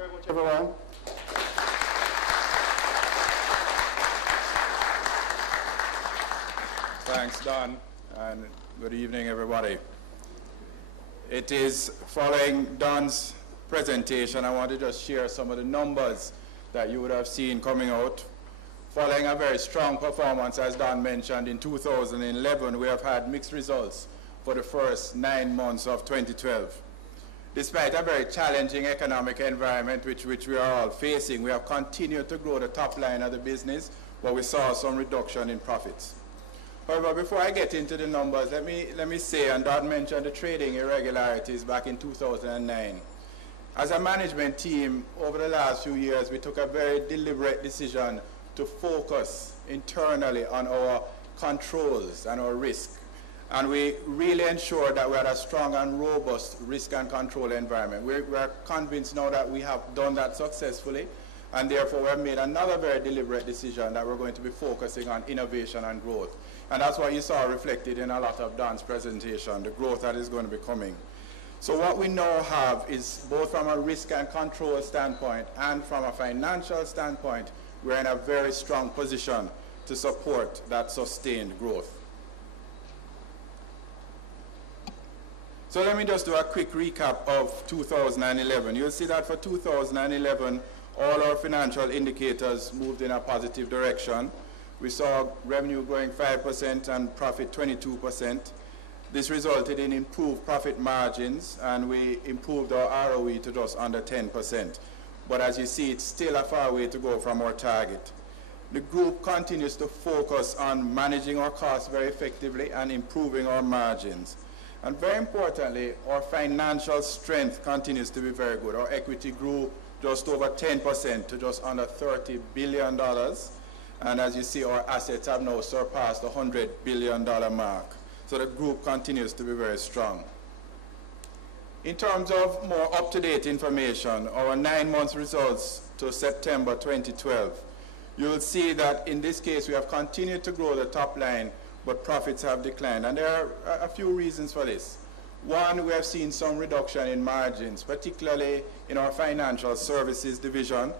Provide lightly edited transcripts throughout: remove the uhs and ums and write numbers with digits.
Very much, everyone. Thanks, Don, and good evening, everybody. It is following Don's presentation. I want to just share some of the numbers that you would have seen coming out. Following a very strong performance, as Don mentioned, in 2011, we have had mixed results for the first 9 months of 2012. Despite a very challenging economic environment which we are all facing, we have continued to grow the top line of the business, but we saw some reduction in profits. However, before I get into the numbers, let me say, and Don mentioned the trading irregularities back in 2009. As a management team, over the last few years, we took a very deliberate decision to focus internally on our controls and our risk. And we really ensured that we had a strong and robust risk and control environment. We are convinced now that we have done that successfully, and therefore we have made another very deliberate decision that we're going to be focusing on innovation and growth. And that's what you saw reflected in a lot of Don's presentation, the growth that is going to be coming. So what we now have is, both from a risk and control standpoint and from a financial standpoint, we're in a very strong position to support that sustained growth. So let me just do a quick recap of 2011. You'll see that for 2011, all our financial indicators moved in a positive direction. We saw revenue growing 5% and profit 22%. This resulted in improved profit margins, and we improved our ROE to just under 10%. But as you see, it's still a far way to go from our target. The group continues to focus on managing our costs very effectively and improving our margins. And very importantly, our financial strength continues to be very good. Our equity grew just over 10% to just under $30 billion. And as you see, our assets have now surpassed the $100 billion mark. So the group continues to be very strong. In terms of more up-to-date information, our 9 months results to September 2012, you'll see that in this case we have continued to grow the top line, but profits have declined. And there are a few reasons for this. One, we have seen some reduction in margins, particularly in our financial services division,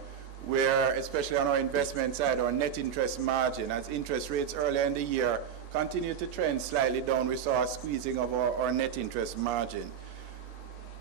where, especially on our investment side, our net interest margin, as interest rates earlier in the year continued to trend slightly down, we saw a squeezing of our net interest margin.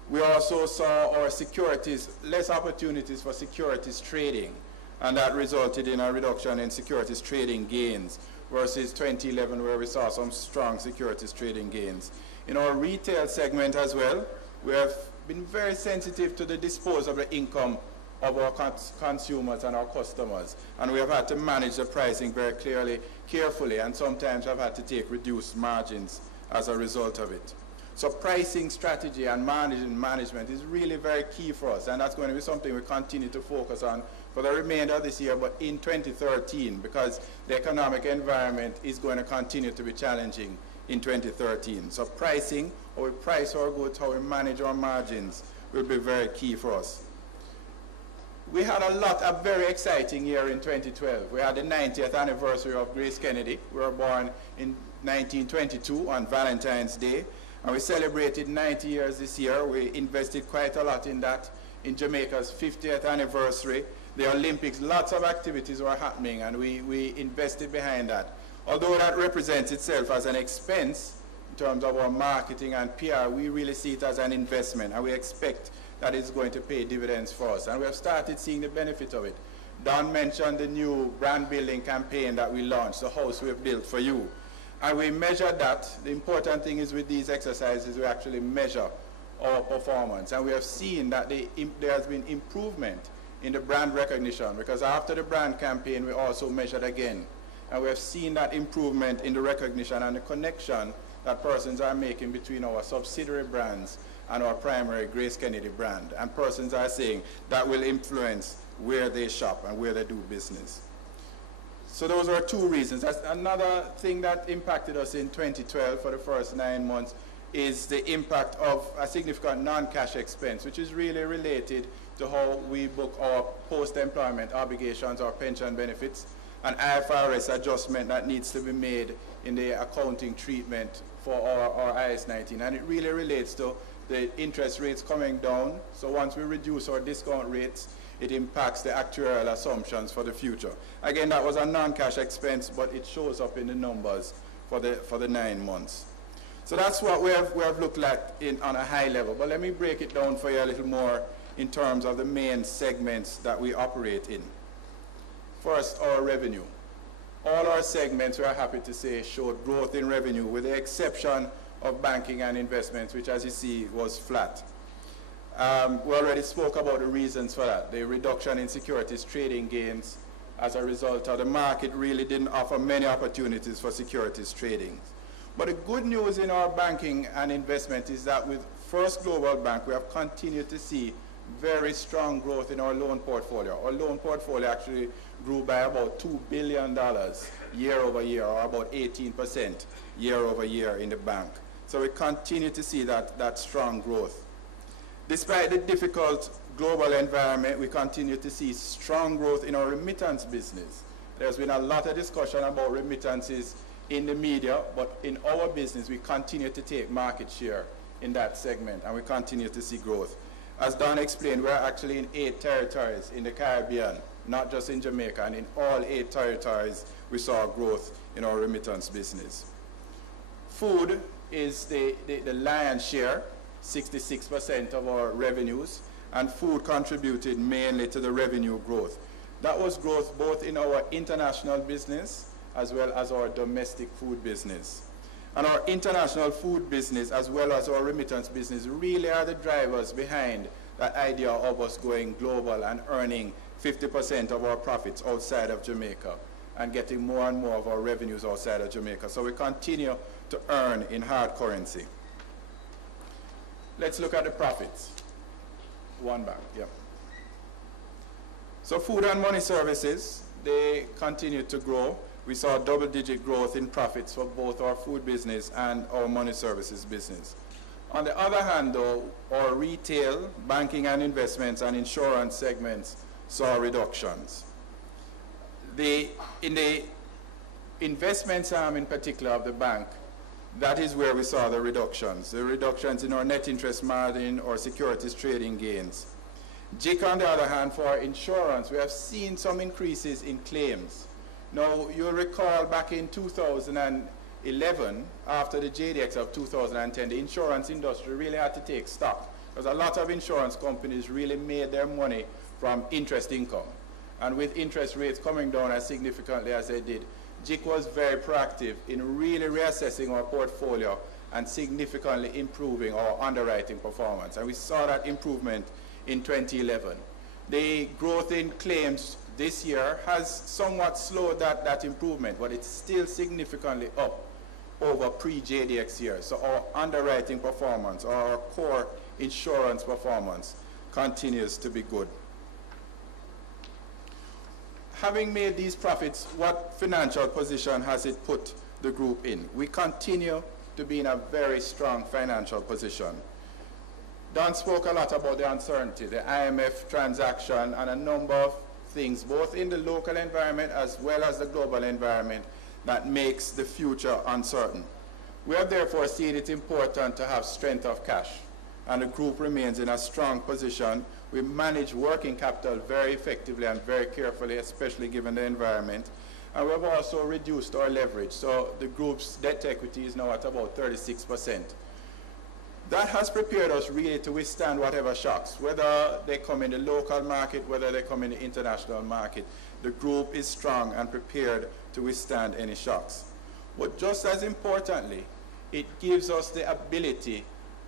We also saw our securities, less opportunities for securities trading, and that resulted in a reduction in securities trading gains versus 2011, where we saw some strong securities trading gains. In our retail segment as well, we have been very sensitive to the disposable income of our consumers and our customers, and we have had to manage the pricing very carefully, and sometimes have had to take reduced margins as a result of it. So pricing strategy and management is really very key for us, and that's going to be something we continue to focus on for the remainder of this year, but in 2013, because the economic environment is going to continue to be challenging in 2013. So pricing, how we price our goods, how we manage our margins will be very key for us. We had a very exciting year in 2012. We had the 90th anniversary of GraceKennedy. We were born in 1922 on Valentine's Day, and we celebrated 90 years this year. We invested quite a lot in that. In Jamaica's 50th anniversary, the Olympics, lots of activities were happening, and we invested behind that. Although that represents itself as an expense in terms of our marketing and PR, we really see it as an investment, and we expect that it's going to pay dividends for us. And we have started seeing the benefit of it. Don mentioned the new brand building campaign that we launched, The House We've Built for You. And we measured that. The important thing is with these exercises, we actually measure our performance. And we have seen that there has been improvement in the brand recognition, because after the brand campaign, we also measured again. And we have seen that improvement in the recognition and the connection that persons are making between our subsidiary brands and our primary GraceKennedy brand. And persons are saying that will influence where they shop and where they do business. So those are two reasons. That's another thing that impacted us in 2012 for the first 9 months is the impact of a significant non-cash expense, which is really related to how we book our post-employment obligations, our pension benefits, an IFRS adjustment that needs to be made in the accounting treatment for our IS-19. And it really relates to the interest rates coming down. So once we reduce our discount rates, it impacts the actuarial assumptions for the future. Again, that was a non-cash expense, but it shows up in the numbers for the 9 months. So that's what we have looked at on a high level. But let me break it down for you a little more in terms of the main segments that we operate in. First, our revenue. All our segments, we are happy to say, showed growth in revenue, with the exception of banking and investments, which, as you see, was flat. We already spoke about the reasons for that. The reduction in securities trading gains as a result of the market really didn't offer many opportunities for securities trading. But the good news in our banking and investment is that with First Global Bank, we have continued to see very strong growth in our loan portfolio. Our loan portfolio actually grew by about $2 billion year over year, or about 18% year over year in the bank. So we continue to see that strong growth. Despite the difficult global environment, we continue to see strong growth in our remittance business. There's been a lot of discussion about remittances in the media, but in our business, we continue to take market share in that segment, and we continue to see growth. As Don explained, we're actually in 8 territories in the Caribbean, not just in Jamaica, and in all 8 territories, we saw growth in our remittance business. Food is the lion's share, 66% of our revenues, and food contributed mainly to the revenue growth. That was growth both in our international business as well as our domestic food business. And our international food business as well as our remittance business really are the drivers behind that idea of us going global and earning 50% of our profits outside of Jamaica and getting more and more of our revenues outside of Jamaica. So we continue to earn in hard currency. Let's look at the profits. One back, yeah. So food and money services, they continue to grow. We saw double-digit growth in profits for both our food business and our money services business. On the other hand, though, our retail, banking and investments, and insurance segments saw reductions. In the investments arm in particular of the bank, that is where we saw the reductions in our net interest margin or securities trading gains. GIC, on the other hand, for our insurance, we have seen some increases in claims. Now, you'll recall back in 2011, after the JDX of 2010, the insurance industry really had to take stock, because a lot of insurance companies really made their money from interest income. And with interest rates coming down as significantly as they did, GIC was very proactive in really reassessing our portfolio and significantly improving our underwriting performance. And we saw that improvement in 2011. The growth in claims this year has somewhat slowed that improvement, but it's still significantly up over pre-JDX years. So our underwriting performance, our core insurance performance continues to be good. Having made these profits, what financial position has it put the group in? We continue to be in a very strong financial position. Don spoke a lot about the uncertainty, the IMF transaction, and a number of things, both in the local environment as well as the global environment, that makes the future uncertain. We have therefore seen it important to have strength of cash, and the group remains in a strong position. We manage working capital very effectively and very carefully, especially given the environment. And we have also reduced our leverage. So the group's debt to equity is now at about 36%. That has prepared us really to withstand whatever shocks, whether they come in the local market, whether they come in the international market. The group is strong and prepared to withstand any shocks. But just as importantly, it gives us the ability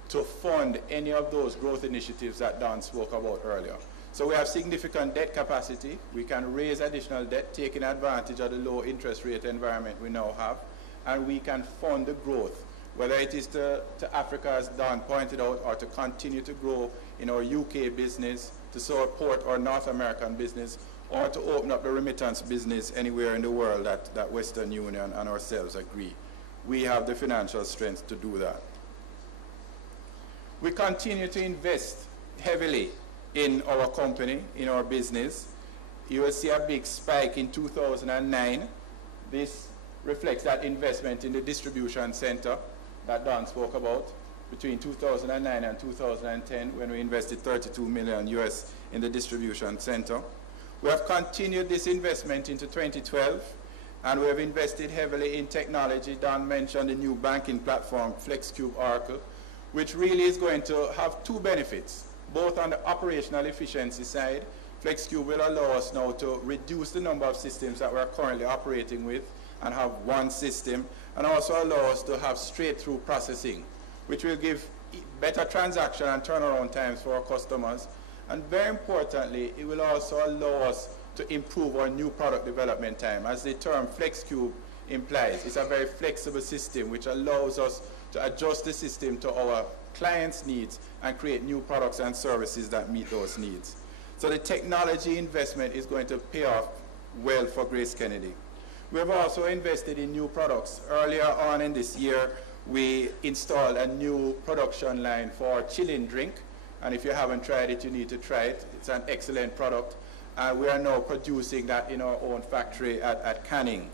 to fund any of those growth initiatives that Don spoke about earlier. So we have significant debt capacity. We can raise additional debt, taking advantage of the low interest rate environment we now have, and we can fund the growth, whether it is to Africa, as Don pointed out, or to continue to grow in our UK business, to support our North American business, or to open up the remittance business anywhere in the world that Western Union and ourselves agree. We have the financial strength to do that. We continue to invest heavily in our company, in our business. You will see a big spike in 2009. This reflects that investment in the distribution center that Don spoke about. between 2009 and 2010 when we invested $32 million US in the distribution center. We have continued this investment into 2012, and we have invested heavily in technology. Don mentioned the new banking platform, FlexCube Oracle, which really is going to have two benefits, both on the operational efficiency side. FlexCube will allow us now to reduce the number of systems that we're currently operating with and have one system, and also allow us to have straight-through processing, which will give better transaction and turnaround times for our customers. And very importantly, it will also allow us to improve our new product development time. As the term FlexCube implies, it's a very flexible system which allows us to adjust the system to our clients' needs and create new products and services that meet those needs. So the technology investment is going to pay off well for GraceKennedy. We have also invested in new products. Earlier on in this year, we installed a new production line for chilling drink. And if you haven't tried it, you need to try it. It's an excellent product. And we are now producing that in our own factory at Canning.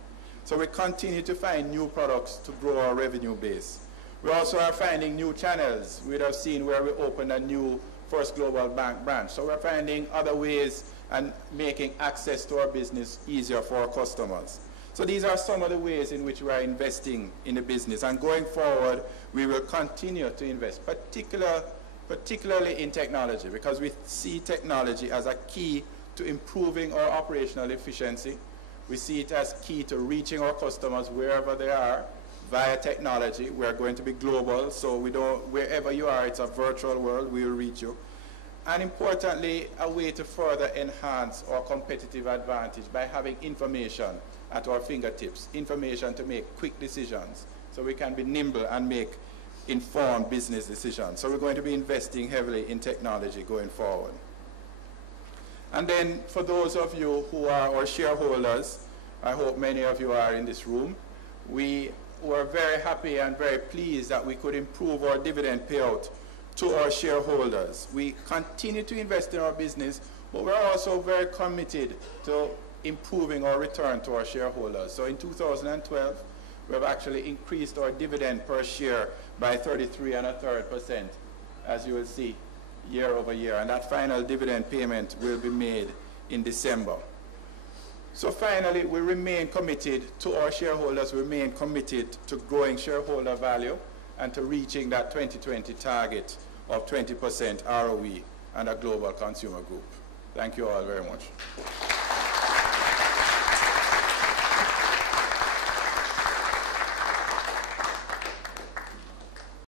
So we continue to find new products to grow our revenue base. We also are finding new channels. We have seen where we opened a new First Global Bank branch. So we're finding other ways and making access to our business easier for our customers. So these are some of the ways in which we are investing in the business. And going forward, we will continue to invest, particularly in technology, because we see technology as a key to improving our operational efficiency. We see it as key to reaching our customers wherever they are via technology. We are going to be global, so wherever you are, it's a virtual world, we will reach you. And importantly, a way to further enhance our competitive advantage by having information at our fingertips, information to make quick decisions so we can be nimble and make informed business decisions. So we're going to be investing heavily in technology going forward. And then for those of you who are our shareholders, I hope many of you are in this room, we were very happy and very pleased that we could improve our dividend payout to our shareholders. We continue to invest in our business, but we're also very committed to improving our return to our shareholders. So in 2012, we have actually increased our dividend per share by 33.33%, as you will see, year over year. And that final dividend payment will be made in December. So finally, we remain committed to our shareholders, we remain committed to growing shareholder value and to reaching that 2020 target of 20% ROE and a global consumer group. Thank you all very much.